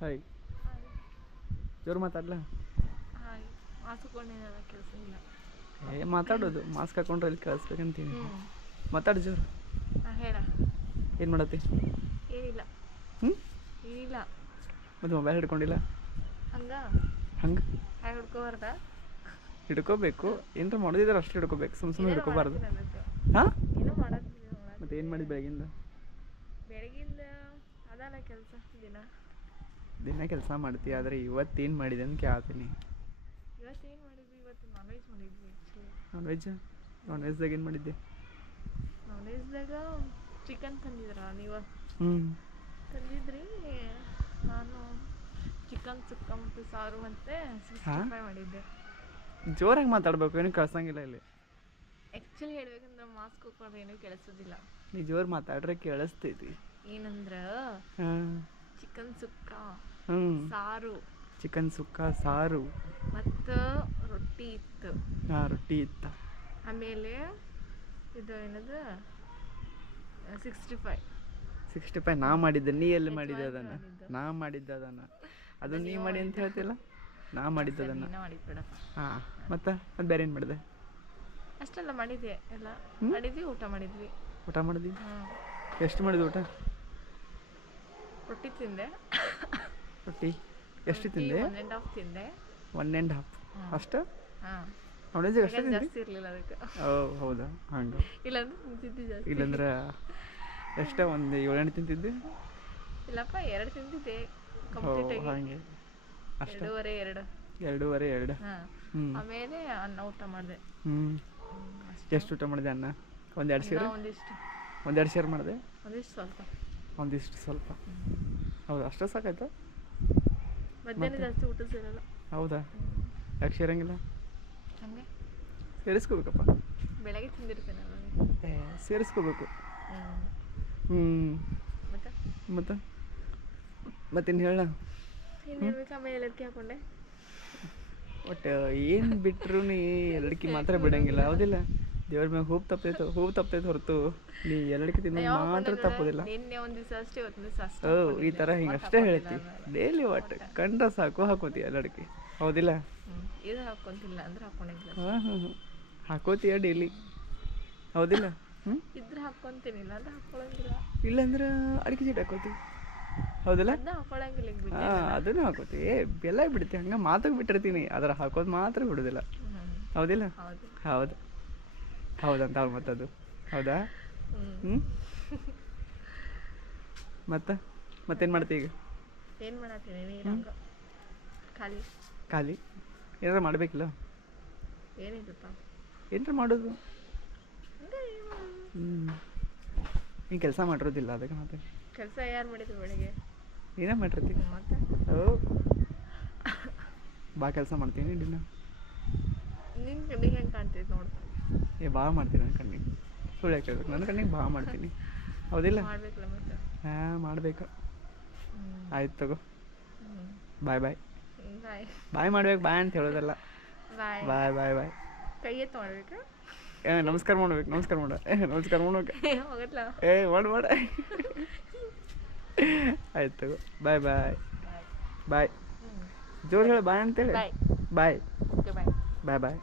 Hi ಜೋರು ಮಾತಾಡ್ಲಾ? Hi ಮಾಸ್ಕೊಂಡಿನ ಕೆಲಸ ಇಲ್ಲ. ಏ ಮಾತಾಡೋದು. ಮಾಸ್ಕ್ ಹಾಕೊಂಡ್ರೆ ಅಲ್ಲಿ ಕಳಿಸ್ಬೇಕಂತೀನಿ ಮಾತಾಡು ಜೋರು. ಹಾಂ ಹೇಳ. ಏನು ಮಾಡತ್ತಿ? ಏನಿಲ್ಲ. ಹ್ಞೂ ಏನಿಲ್ಲ. ಮತ್ತು ಮೊಬೈಲ್ ಹಿಡ್ಕೊಂಡಿಲ್ಲ? ಹಂಗ? ಹಂಗ? ಹಾಯ್ ಹುಡ್ಕೋಬಾರ್ದ? ಹಿಡ್ಕೋಬೇಕು. ಏನಾರ ಮಾಡೋದಿದ್ರೆ ಅಷ್ಟು ಹಿಡ್ಕೋಬೇಕು. ಸುಮ್ ಸುಮ್ಮನೆ ಹಿಡ್ಕೋಬಾರ್ದು. ಹಾಂ? ಏನೋ ಮಾಡತ್ತಿದ್ದೆ ಮತ್ತೆ ಏನು ಮಾಡಿದ್ದು ಬೆಳಗಿಂದ? ಬೆಳಗಿಂದ ಅದಲ್ಲ ಕೆಲಸ ದಿನ. ದಿನ ಕೆಲಸ ಮಾಡ್ತೀಯ ಆದರೆ ಇವತ್ತೇನು ಮಾಡಿದೆ ಅಂತ ಕೇಳ್ತೀನಿ. ಇವತ್ತು ಏನು ಮಾಡಿದ್ವಿ? ಇವತ್ತು ನಾನ್ ವೆಜ್ ಮಾಡಿದ್ವಿ ನಾನ್ ವೆಜ್ ನಾನ್ ವೆಜ್ದಾಗ ಏನು ಮಾಡಿದ್ದೆ? ನಾನ್ ವೆಜ್ದಾಗ ಚಿಕನ್ ತಂದಿದ್ರ ನೀವು? ಹ್ಞೂ ತಂದಿದ್ರಿ ನಾನು ಚಿಕನ್ ಸುಕ್ಕ ಮತ್ತು ಸಾರು ಮತ್ತು? ಫೈವ್ ಮಾಡಿದ್ದೆ. ಜೋರಾಗಿ ಮಾತಾಡ್ಬೇಕು ಏನು ಕಳ್ಸಂಗಿಲ್ಲ ಇಲ್ಲಿ. ಆ್ಯಕ್ಚುಲಿ ಹೇಳ್ಬೇಕಂದ್ರೆ ಮಾಸ್ಕ್ ಹಾಕೊಂಡು ಏನೂ ಕೆಲಸದಿಲ್ಲ ನೀ ಜೋರು ಮಾತಾಡ್ರೆ ಕೇಳಿಸ್ತೈತಿ ಏನಂದ್ರೆ ಚಿಕನ್ ಸುಕ್ಕ ಸಾರು. ಚಿಕನ್ ಸುಕ್ಕ ಸಾರು. ಮತ್ತು ರೊಟ್ಟಿ ಇತ್ತು. ಹಾಂ ರೊಟ್ಟಿ ಇತ್ತ. ಆಮೇಲೆ ಇದು ಏನದು? ಸಿಕ್ಸ್ಟಿ ಫೈವ್ ಸಿಕ್ಸ್ಟಿ ಫೈವ್ ನಾ ಮಾಡಿದ್ದೆ. ನೀ ಎಲ್ಲಿ ಮಾಡಿದ್ದೆ ಅದನ್ನ? ಅದನ್ನು. ನಾ ಮಾಡಿದ್ದೆ ಅದನ್ನು. ಅದು ನೀ ಮಾಡಿ ಅಂತ ಹೇಳ್ತಿಲ್ಲ? ನಾ ಮಾಡಿದ್ದೆ ಅದನ್ನು. ನೀನ ಮಾಡಿದ್ ಬೇಡ ಹಾಂ ಮತ್ತೆ? ಅದು ಬೇರೆ ಏನು ಮಾಡಿದೆ? ಅಷ್ಟೆಲ್ಲ ಮಾಡಿದ್ದೆ ಎಲ್ಲ? ಮಾಡಿದ್ವಿ ಊಟ ಮಾಡಿದ್ವಿ. ಊಟ ಮಾಡಿದ್ವಿ? ಹ್ಞೂ ಎಷ್ಟು ಮಾಡಿದ್ವಿ ಊಟ? ರೊಟ್ಟಿ ತಿಂದೆ. ರೊಟ್ಟಿ. ಎಷ್ಟು ತಿಂದೆ? ಒನ್ ಆ್ಯಂಡ್ ಹಾಫ್ ತಿಂದೆ. One and half. ಅಷ್ಟು? ಹಾಂ. ಅಷ್ಟೇ ಜಾಸ್ತಿ ಇರಲಿಲ್ಲ ಅದಕ್ಕೆ. ಓ ಹೌದಾ? ಹಂಗೆ. ಇಲ್ಲಾಂದ್ರೆ ತಿಂತಿದ್ದೆ ಜಾಸ್ತಿ. ಇಲ್ಲಂದ್ರೆ ಎಷ್ಟೋ ಒಂದು ಏಳೆಂಟು ತಿಂತಿದ್ದೆ? ಇಲ್ಲಪ್ಪ ಎರಡು ತಿಂತಿದ್ದೆ ಕಂಪ್ಲೀಟ್ ಆಗಿ ಹಾಗೆ. ಎರಡೂವರೆ ಎರಡು. ಎರಡೂವರೆ ಎರಡು. ಆಮೇಲೆ ಅನ್ನ ಊಟ ಮಾಡಿದೆ. ಹ್ಞೂ ಎಷ್ಟು ಊಟ ಮಾಡಿದೆ ಅನ್ನ? ಒಂದೆರಡು ಸೇರು? ಒಂದಿಷ್ಟು. ಒಂದೆರಡು ಸೇರು ಮಾಡಿದೆ? ಒಂದಿಷ್ಟು ಸ್ವಲ್ಪ. ಒಂದಿಷ್ಟು ಸ್ವಲ್ಪ. ಹೌದಾ? ಅಷ್ಟು ಸಾಕಾಯ್ತು? ಮಧ್ಯಾಹ್ನ ಜಾಸ್ತಿ ಊಟ ಸೇರಲ್ಲ. ಹೌದಾ? ಯಾಕೆ ಸೇರಂಗಿಲ್ಲ? ಹಂಗೆ? ಸೇರಿಸ್ಕೋಬೇಕಪ್ಪ. ಬೆಳಗ್ಗೆ ತಿಂದಿರ್ತೇನೆ ನಾನು? ಏ ಸೇರಿಸ್ಕೋಬೇಕು. ಹ್ಞೂ ಮತ್ತೆ ಮತ್ತೆ? ಮತ್ತು? ಮತ್ತೇನು ಹೇಳ ಸಮಯ ಹೇಳ್ಬೇಕು ಆಮೇಲೆ ಎಲ್ಲದಕ್ಕೆ ಹಾಕೊಂಡೆ. ಒಟ್ಟು ಏನು ಬಿಟ್ರು ನೀ ಎರಡಕ್ಕಿ ಮಾತ್ರ ಬಿಡಂಗಿಲ್ಲ. ಹೌದಿಲ್ಲ? ದೇವ್ರ ಮ್ಯಾಗ ಹೂವು ತಪ್ಪೈತೆ ಹೂವು ತಪ್ಪೈತೆ ಹೊರತು ನೀ ಎರಡಕ್ಕಿ ತಿನ್ನೋದು ಮಾತ್ರ ತಪ್ಪೋದಿಲ್ಲ. ನಿನ್ನೆ ಒಂದು ದಿವಸ ಅಷ್ಟೇ ಇವತ್ತು ದಿವಸ ಅಷ್ಟೇ ಈ ತರ ಥರ ಹಿಂಗೆ ಅಷ್ಟೇ ಹೇಳ್ತಿ. ಡೈಲಿ ಒಟ್ಟು ಕಂಡ್ರೆ ಸಾಕು ಹಾಕೋತಿ ಎರಡಕ್ಕೆ ಹೌದಿಲ್ಲ. ಇದು ಹಾಕೊಂತಿಲ್ಲ ಅಂದ್ರೆ ಹಾಕೊಂಡಿಲ್ಲ ಹಾಂ ಹಾಂ ಹಾಂ. ಹಾಕೋತೀಯ ಡೈಲಿ ಹೌದಿಲ್ಲ? ಹ್ಞೂ ಇದ್ರೆ ಹಾಕೊಂತೀನಿಲ್ಲ ಅಂದ್ರೆ ಹಾಕೊಳಂಗಿಲ್ಲ. ಇಲ್ಲಾಂದ್ರೆ ಅಡಿಕೆ ಚೀಟ್ ಹಾಕೋತಿ. ಹೌದಿಲ್ಲ? ಹಾಂ ಅದನ್ನು ಹಾಕೋತಿ. ಏ ಬೆಲ್ಲ ಬಿಡ್ತಿ ಹಂಗೆ ಮಾತಾಗ ಬಿಟ್ಟಿರ್ತೀನಿ. ಅದ್ರ ಹಾಕೋದು ಮಾತ್ರ ಬಿಡೋದಿಲ್ಲ. ಹೌದಿಲ್ಲ? ಹೌದು. ಹೌದು. ಹೌದಂತ ಅವ್ಳು ಮತ್ತದು. ಹೌದಾ? ಹ್ಞೂ ಮತ್ತೆ? ಮತ್ತೇನು ಮಾಡ್ತಿ ಈಗ? ಏನು ಮಾಡತ್ತೀನಿ ನೀನು ಖಾಲಿ? ಖಾಲಿ? ಏನಾರ ಮಾಡಬೇಕಿಲ್ಲ? ಏನಿದಪ್ಪ ಏನಾರ ಮಾಡೋದು? ಹ್ಞೂ ನೀನು ಕೆಲಸ ಮಾಡಿರೋದಿಲ್ಲ ಅದಕ್ಕೆ ಮತ್ತೆ. ಕೆಲಸ ಯಾರು ಮಾಡಿದ್ರು ಬೆಳಿಗ್ಗೆ? ಏನೇ ಮಾಡಿರ್ತೀನಿ ಮತ್ತೆ? ಓ. ಬಾ ಕೆಲಸ ಮಾಡ್ತೀನಿ ದಿನ ನಿಂಗೆ ಹೆಂಗೆ ಕಾಣ್ತೈತೆ ನೋಡ್ತಾ ಏ ಬಾ ಮಾಡ್ತೀನಿ ನನ್ನ ಕಣ್ಣಿಗೆ. ಸುಳ್ಳು ಯಾಕೆ ಹೇಳ್ಬೇಕು? ನನ್ನ ಕಣ್ಣಿಗೆ ಭಾಳ ಮಾಡ್ತೀನಿ. ಹೌದಿಲ್ಲ? ಹಾಂ ಮಾಡ್ಬೇಕು. ಆಯ್ತು ತಗೋ. ಬಾಯ್ ಬಾಯ್. ಬಾಯ್. ಮಾಡ್ಬೇಕು ಬಾಯ್ ಅಂತ ಹೇಳೋದಲ್ಲ. ಬಾಯ್. ಬಾಯ್ ಬಾಯ್ ಬಾಯ್. ಕೈ ಏ ನಮಸ್ಕಾರ ಮಾಡ್ಬೇಕು ನಮಸ್ಕಾರ ಮಾಡ. ಏ ನಮಸ್ಕಾರ ಮಾಡ್ಬೇಕು. ಏ ಮಾಡು ಮಾಡ. ಆಯ್ತು ತಗೋ. ಬಾಯ್ ಬಾಯ್. ಬಾಯ್. ಜೋರು ಹೇಳು ಬಾಯ್ ಅಂತೇಳಿ ಬಾಯ್. ಬಾಯ್. ಬಾಯ್ ಬಾಯ್.